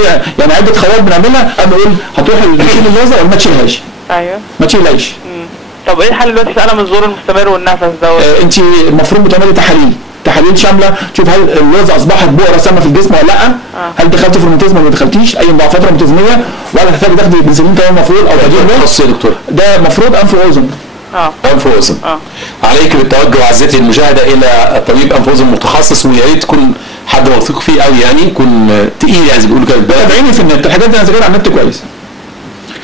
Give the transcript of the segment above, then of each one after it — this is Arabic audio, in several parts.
يعني عده خطوات بنعملها. انا اقول هتروح تشيل اللوزه ولا ما تشيلهاش؟ ايوه ما تشيلهاش. طب ايه الحل دلوقتي في الم الزور المستمر والنفس دوت؟ انت المفروض بتعملي تحاليل شامله، تشوف هل اللوزه اصبحت بؤره سامه في الجسم ولا لا؟ هل دخلت في روماتيزم ولا ما دخلتيش؟ اي مضاعفات روماتيزميه، ولا تحتاج تاخدي بنسلين كمان المفروض او بديل له؟ خاص يا دكتور ده المفروض انف واذن. انف واذن. عليك بالتوجه عزيزتي المشاهده الى طبيب انف واذن متخصص، ويا ريت تكون حد موثوق فيه قوي، يعني يكون تقيل يعني زي ما بيقولوا كده. تابعيني في النت، الحاجات دي انا ذاكرها على النت كويس.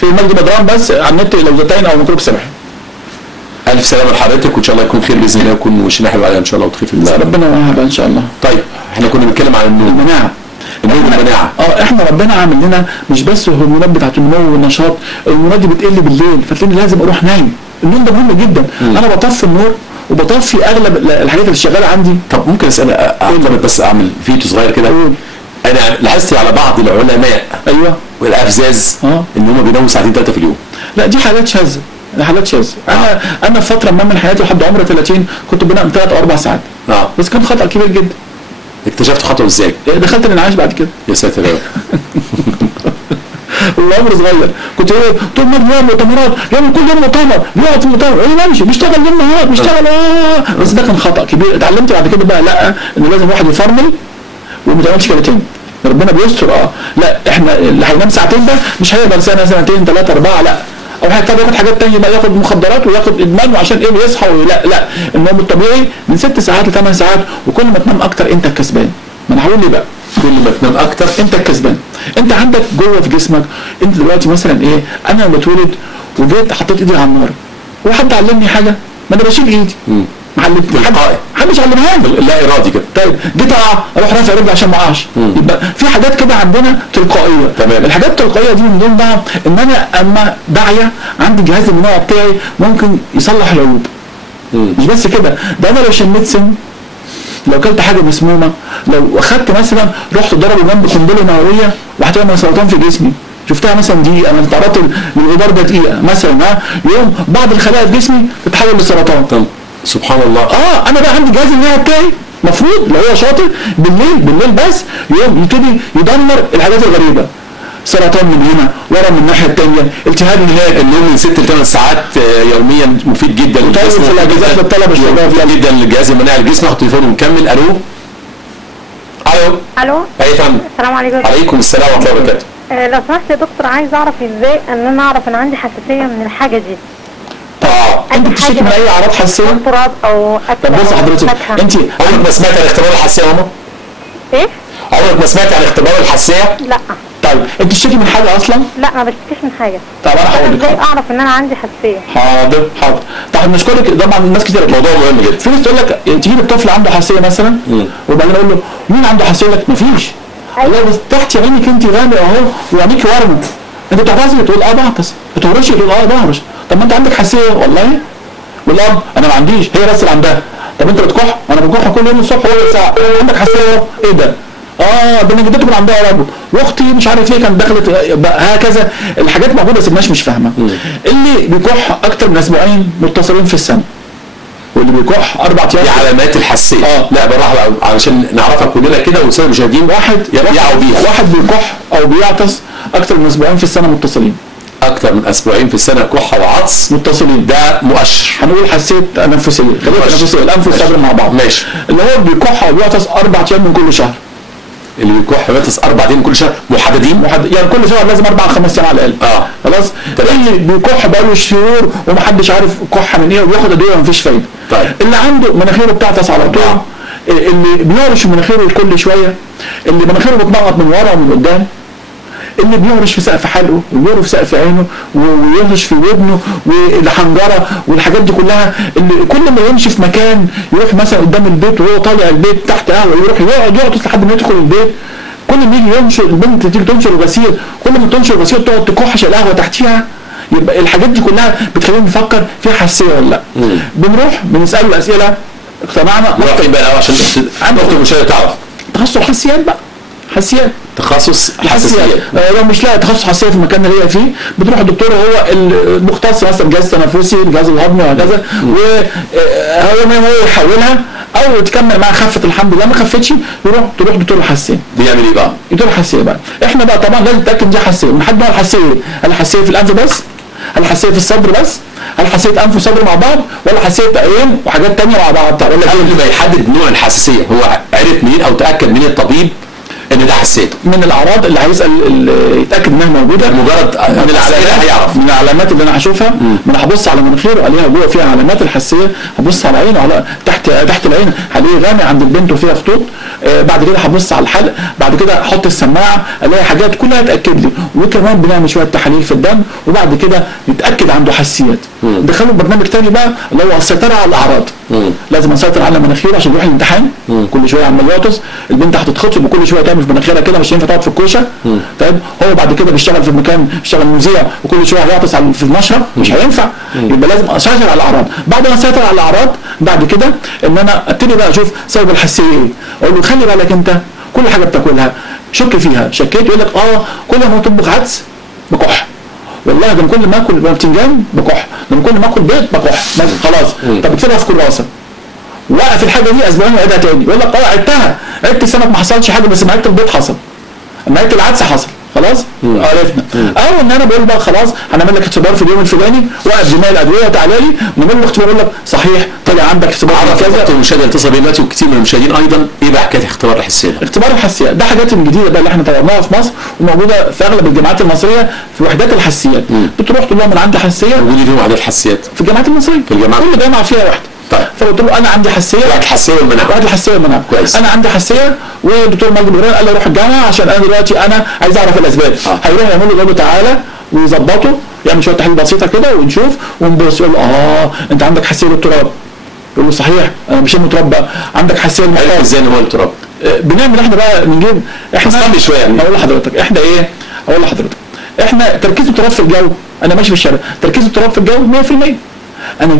في مجدي بدران بس على النت لوزتين او ميكروب سمح. الف سلامه لحضرتك، وان شاء الله يكون خير باذن الله، ويكون وشنا حلو عليها ان شاء الله وتخف لا ربنا معاها ان شاء الله. طيب احنا كنا بنتكلم عن النوم، المناعه. والمناعه. احنا ربنا عامل لنا مش بس الهرمونات بتاعت النمو والنشاط، الهرمونات دي بتقل بالليل، فتلاقيني لازم اروح نايم. النوم ده مهم جدا. انا بطفي النور وبطفي اغلب الحاجات اللي شغاله عندي. طب ممكن اعترض بس اعمل فيديو صغير كده؟ انا لاحظت على بعض العلماء ايوه والافزاز ان هم بيناموا ساعتين 3 في اليوم. لا دي حالات شاذه، حالات شاذه. انا في فتره ما من حياتي لحد عمر 30 كنت بنام 3 او 4 ساعات. بس كان خطأ كبير جدا. اكتشفت خطأه ازاي؟ دخلت الانعاش بعد كده. يا ساتر يا رب. والعمر صغير كنت طول ما بنعمل مؤتمرات، يعمل كل يوم مؤتمر، يقعد في المؤتمر، ايه نمشي بيشتغل ليل نهار بيشتغل بس ده كان خطأ كبير. اتعلمت بعد كده بقى لا، ان لازم واحد يفرمل وما تعملش كده تاني. ربنا بيستر. لا احنا اللي هينام ساعتين ده مش هيقدر سنه سنتين 3 4 لا، او هيضطر ياخد حاجات تانية بقى، ياخد مخدرات وياخد ادمان وعشان ايه ويصحى لا النوم الطبيعي من 6 ساعات ل 8 ساعات، وكل ما تنام اكتر انت الكسبان. ما انا هقول ليه بقى؟ كل ما تنام اكتر انت الكسبان. انت عندك جوه في جسمك، انت دلوقتي مثلا ايه، انا لما بتولد وجيت حطيت ايدي على النار، هو حد علمني حاجه؟ ما انا بشيل ايدي. محدش علمها لي، لا ارادي كده. طيب جيت اروح رافع رجلي عشان ما اقعش. يبقى في حاجات كده عندنا تلقائيه. تمام. الحاجات التلقائيه دي من ضمن بقى ان انا اما داعيه عندي الجهاز المناعي بتاعي ممكن يصلح العيوب. مش بس كده، ده انا لو شميت سم، لو اكلت حاجه مسمومه، لو اخدت مثلا رحت ضربه جنب قنبله نوويه وهتعمل سرطان في جسمي، شفتها مثلا دقيقه، انا تعرضت للغبار ده دقيقه مثلا، يوم بعض الخلايا في جسمي تتحول لسرطان. سبحان الله. انا بقى عندي الجهاز المناعي بتاعي المفروض لو هو شاطر بالليل بس يوم يبتدي يدمر الحاجات الغريبه. سرطان من هنا، ورم من الناحيه الثانيه، التهاب الهاد. النوم من 6 ل 8 ساعات يوميا مفيد جدا للجسم. في الاجازات للطلبه الشباب مفيد جدا للجهاز المناعي للجسم. ناخد تليفون ونكمل. الو. ايوه يا فندم. السلام عليكم. عليكم السلام ورحمه الله وبركاته. لو سمحت يا دكتور، عايز اعرف ازاي ان انا اعرف ان عندي حساسيه من الحاجه دي. انت بتشتكي من اي اعراض حساسيه؟ تراب او اكل. طب بصي حضرتك، انت عمرك ما سمعتي عن اختبار الحساسيه يا ماما؟ ايه؟ عمرك ما سمعتي عن اختبار الحساسيه؟ لا. طيب انت بتشتكي من حاجه اصلا؟ لا ما بشتكيش من حاجه. طب انا هقول لك ازاي اعرف ان انا عندي حساسيه؟ حاضر. طب نشكرك طبعا. الناس كتير الموضوع مهم جدا. في ناس تقول لك تجيب الطفل عنده حساسيه مثلا وبعدين اقول له مين عنده حساسيه؟ يقول لك مفيش. والله بس تحت يمينك انت غامق اهو وعينيكي ورمه، انت بتعتذري تقول بعطس، بتهرشي تقول بهرش. طب ما انت عندك حساسيه والله. والاب انا ما عنديش، هي بس اللي عندها. طب انت بتكح؟ انا بكح كل يوم الصبح ربع ساعه. عندك حساسيه؟ ايه ده؟ ده انا جدتي كان عندها ربو، واختي مش عارف ايه كانت دخلت هكذا. الحاجات موجوده بس الناس مش فاهمه. اللي بيكح اكتر من اسبوعين متصلين في السنه، واللي بيكح 4 ايام. دي علامات الحساسيه. لا بالراحه علشان نعرفها كلنا كده والساده المشاهدين. واحد بيكح او بيعطس اكتر من اسبوعين في السنه متصلين. اكتر من اسبوعين في السنه كحه وعطس متصلين، ده مؤشر. هنقول حساسيه تنفسيه. تنفسيه الانف والصدر مع بعض. ماشي. اللي هو بيكح او بيعطس 4 ايام من كل شهر. اللي بيكح ويعطس 4 ايام من كل شهر محددين؟ يعني كل شهر لازم 4 5 ايام على الاقل. خلاص. اللي بيكح بقاله شهور ومحدش عارف كح من ايه وبياخد ادويه ومفيش فايده. طيب. اللي عنده مناخيره بتعطس على طول، اللي بيهرش مناخيره كل شويه، اللي مناخيره بتنقط من ورا ومن قدام، اللي بيهرش في سقف حلقه ويهرش في سقف عينه ويهرش في ودنه والحنجره والحاجات دي كلها، اللي كل ما يمشي في مكان يروح مثلا قدام البيت وهو طالع البيت تحت قهوه يروح يقعد يعطس لحد ما يدخل البيت. كل ما يجي ينشر البنت تيجي تنشر الغسيل، كل ما تنشر الغسيل تقعد تكحش القهوه تحتيها. يبقى الحاجات دي كلها بتخلينا نفكر فيها حساسيه ولا لا. بنروح بنساله الاسئله، اقتنعنا. نروح فين بقى عشان دكتور مشاهد تعرف؟ تخصص حساسيات بقى. حساسيات. تخصص حساسيات. لو مش لاقي تخصص حساسيه في المكان اللي هي فيه بتروح الدكتور هو المختص مثلا الجهاز التنفسي، الجهاز الهضمي وهكذا، وهو ما هو يحولها او تكمل معاه خفت الحمد لله، ما خفتش تروح دكتور الحساسيه. بيعمل ايه بقى؟ دكتور الحساسيه بقى احنا بقى طبعا لازم نتاكد دي حساسيه. من حد بقى الحساسيه ايه؟ هل الحساسيه في الانف بس؟ هل الحساسيه في الصدر بس؟ هل حساسيه انف وصدر مع بعض؟ ولا حساسيه عين وحاجات ثانيه مع بعض؟ ولا قبل ما يحدد نوع الحساسيه هو عرف منين او تاكد من الطبيب ان ده حساسيته؟ من الاعراض اللي هيسال يتاكد انها موجوده. مجرد من العلامات هيعرف. من العلامات اللي انا هشوفها، من هبص على مناخيره عليها جوه فيها علامات الحساسيه، هبص على عينه على تحت العين هلاقيه غامق عند البنت وفيها خطوط. بعد كده هبص على الحلق، بعد كده احط السماعه الاقي حاجات كلها تاكد لي، وكمان بنعمل شويه تحاليل في الدم، وبعد كده نتاكد عنده حساسيات. دخلوا برنامج تاني بقى اللي هو السيطره على الاعراض. لازم اسيطر على مناخيره عشان يروح الامتحان. كل شويه عمال يعطس، البنت هتتخطب وكل شويه تعمل في مناخيرها كده، مش هينفع تقعد في الكوشه. طيب هو بعد كده بيشتغل في مكان، بيشتغل مذيع وكل شويه هيعطس في المشرب، مش هينفع. يبقى لازم اسيطر على الاعراض. بعد ما اسيطر على الاعراض بعد كده ان انا ابتدي بقى اشوف سبب الحساسيه ايه. اقول له خلي بالك انت كل حاجه بتاكلها شك فيها، شكيت يقول لك كل ما تطبخ عدس بكح، والله ده كل ما اكل بتنجان بكح، ده كل ما اكل بيض بكح، خلاص. طب اكتبها في كراسه، وقف الحاجه دي اسبوعين وعيدها تاني، يقول لك عدتها، عدت السمك ما حصلش حاجه، بس ما عدت البيض حصل، ما عدت العدس حصل، خلاص عرفنا. او ان انا بقول بقى خلاص هنعمل لك اختبار في اليوم الفلاني، وقف جميع الادويه وتعالى لي نعمل له اختبار، يقول لك صحيح طلع عندك اختبار كذا. المشاهد اتصل بيه دلوقتي وكثير من المشاهدين ايضا، ايه بقى حكايه اختبار الحساسيه؟ اختبار الحساسيه ده حاجات الجديده بقى اللي احنا طورناها في مصر وموجوده في اغلب الجامعات المصريه في وحدات الحساسيات. بتروح تقول لهم انا عندي حساسيه. موجودين فين وحدات الحساسيات؟ في الجامعات المصريه. في الجامعات كل جامعه فيها واحده. طيب فقلت له انا عندي حساسيه. واحد الحساسيه والمناعه. واحد الحساسيه والمناعه. كويس. انا عندي حساسيه، والدكتور مجدي بغران قال لي روح الجامعه عشان انا دلوقتي انا عايز اعرف الاسباب. هيروح يعمل له يقول له تعالى ويظبطه، يعمل شويه تحاليل بسيطه كده ونشوف ونبص، يقول له انت عندك حساسيه للتراب. يقول له صحيح انا مش تراب بقى، عندك حساسيه للمحتوى. ازاي ان هو التراب؟ بنعمل احنا بقى نجيب استنى شويه يعني. اقول لحضرتك احنا ايه؟ اقول لحضرتك احنا تركيز التراب في الجو، انا ماشي في الشارع تركيز التراب في الجو 100%. انا